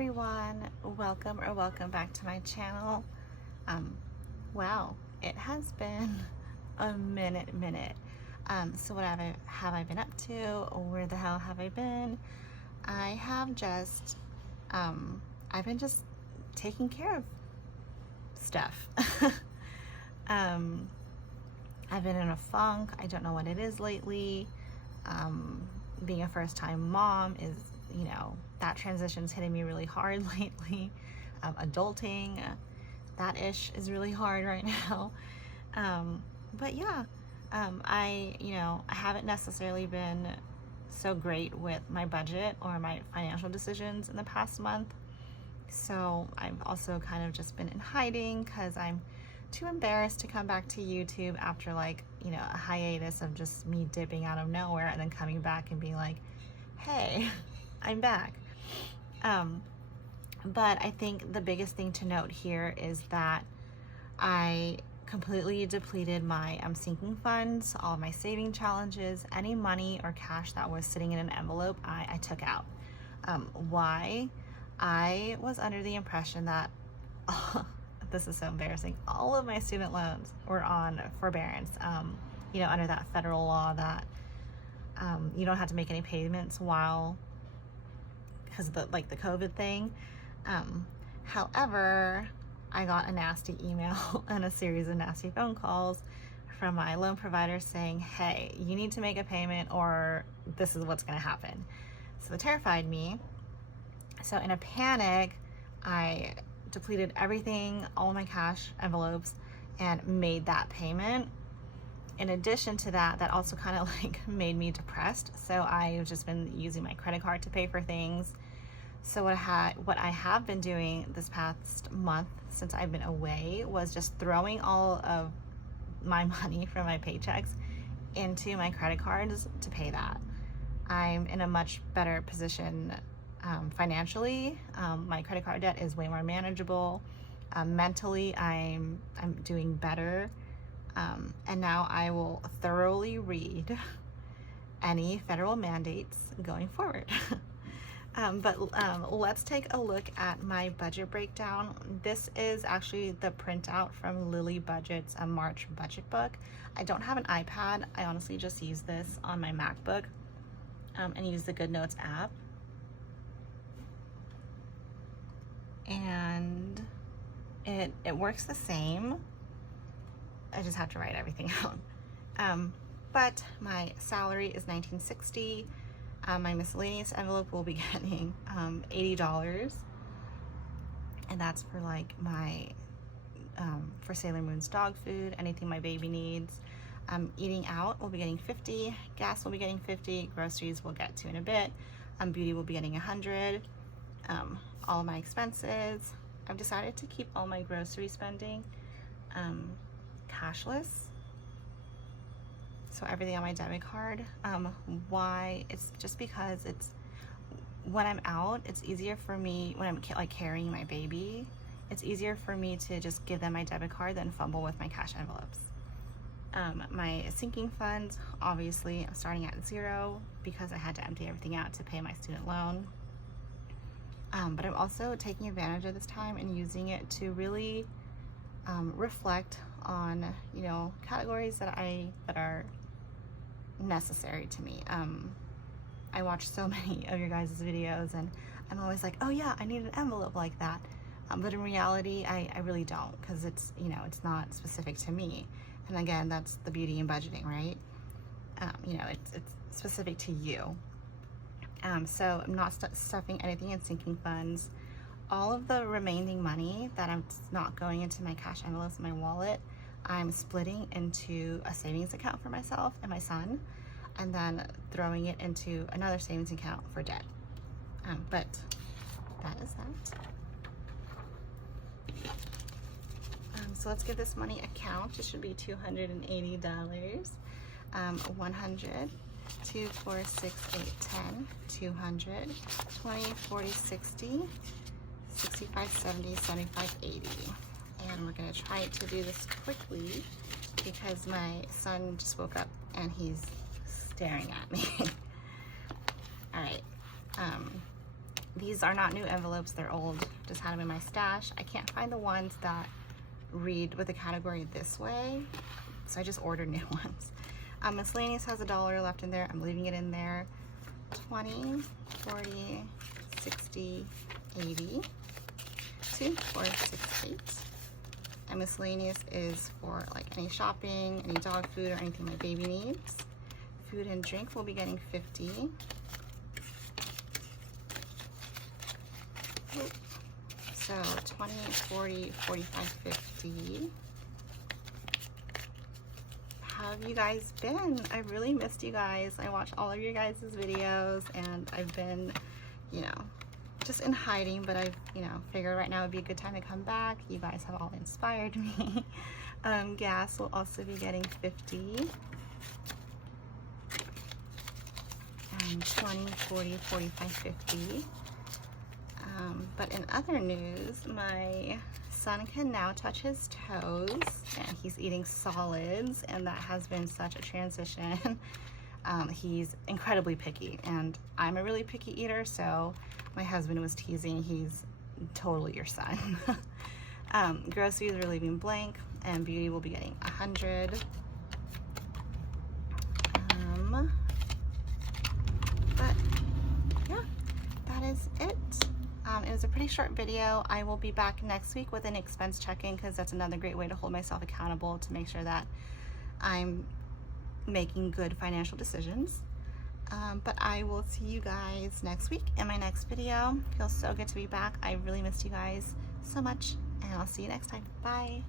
everyone, welcome back to my channel. Wow, it has been a minute. So what have I been up to? Where the hell have I been? I have just I've been just taking care of stuff. I've been in a funk. I don't know what it is lately. Being a first-time mom is, you know, that transition's hitting me really hard lately. Adulting, that ish is really hard right now. But yeah, I haven't necessarily been so great with my budget or my financial decisions in the past month. So I've also kind of just been in hiding because I'm too embarrassed to come back to YouTube after, like, you know, a hiatus of just me dipping out of nowhere and then coming back and being like, hey, I'm back. But I think the biggest thing to note here is that I completely depleted my sinking funds, all of my saving challenges, any money or cash that was sitting in an envelope, I took out. Why? I was under the impression that this is so embarrassing, all of my student loans were on forbearance, you know, under that federal law that you don't have to make any payments while, because of the COVID thing. However, I got a nasty email and a series of nasty phone calls from my loan provider saying, hey, you need to make a payment or this is what's going to happen. So it terrified me. So in a panic, I depleted everything, all my cash envelopes, and made that payment. In addition to that, that also kind of like made me depressed. So I've just been using my credit card to pay for things. So what I have been doing this past month since I've been away was just throwing all of my money from my paychecks into my credit cards to pay that. I'm in a much better position financially. My credit card debt is way more manageable. Mentally, I'm doing better. And now I will thoroughly read any federal mandates going forward. But let's take a look at my budget breakdown. This is actually the printout from Lily Budget's March budget book. I don't have an iPad. I honestly just use this on my MacBook and use the Good Notes app. And it works the same. I just have to write everything out. But my salary is $19.60. My miscellaneous envelope will be getting $80, and that's for like my for Sailor Moon's dog food, anything my baby needs. Eating out will be getting $50, gas will be getting $50, groceries we'll get to in a bit. Beauty will be getting $100. All my expenses, I've decided to keep all my grocery spending cashless. So everything on my debit card. Why? It's just because it's, when I'm out, it's easier for me, when I'm like carrying my baby, it's easier for me to just give them my debit card than fumble with my cash envelopes. My sinking funds, obviously I'm starting at 0 because I had to empty everything out to pay my student loan. But I'm also taking advantage of this time and using it to really reflect on, you know, categories that are necessary to me. I watch so many of your guys' videos and I'm always like, oh yeah, I need an envelope like that. But in reality, I really don't, because it's, you know, it's not specific to me. And again, that's the beauty in budgeting, right? You know, it's specific to you. So I'm not stuffing anything in sinking funds. All of the remaining money that I'm not going into my cash envelopes in my wallet, I'm splitting into a savings account for myself and my son, and then throwing it into another savings account for debt. But that is that. So let's give this money a count. It should be $280. 100, 2, 4, 6, 8, 10, 200, 20, 40, 60, 65, 70, 75, 80. And we're gonna try to do this quickly because my son just woke up and he's staring at me. All right, These are not new envelopes, they're old. Just had them in my stash. I can't find the ones that read with the category this way, so I just ordered new ones. Miscellaneous has $1 left in there. I'm leaving it in there. 20, 40, 60, 80, 2, 4, 6, 8. And miscellaneous is for like any shopping, any dog food, or anything my baby needs. Food and drink will be getting 50. So 20, 40, 45, 50. How have you guys been? I really missed you guys. I watched all of your guys' videos, and I've been, you know, just in hiding, but I've, you know, figured right now would be a good time to come back. You guys have all inspired me. Gas will also be getting 50. 20, 40, 45, 50. But in other news, my son can now touch his toes, and he's eating solids, and that has been such a transition. He's incredibly picky, and I'm a really picky eater, so my husband was teasing, he's totally your son. Groceries are leaving blank, and beauty will be getting 100. But yeah, that is it. It was a pretty short video. I will be back next week with an expense check-in, because that's another great way to hold myself accountable to make sure that I'm making good financial decisions. But I will see you guys next week in my next video. Feels so good to be back. I really missed you guys so much, and I'll see you next time. Bye.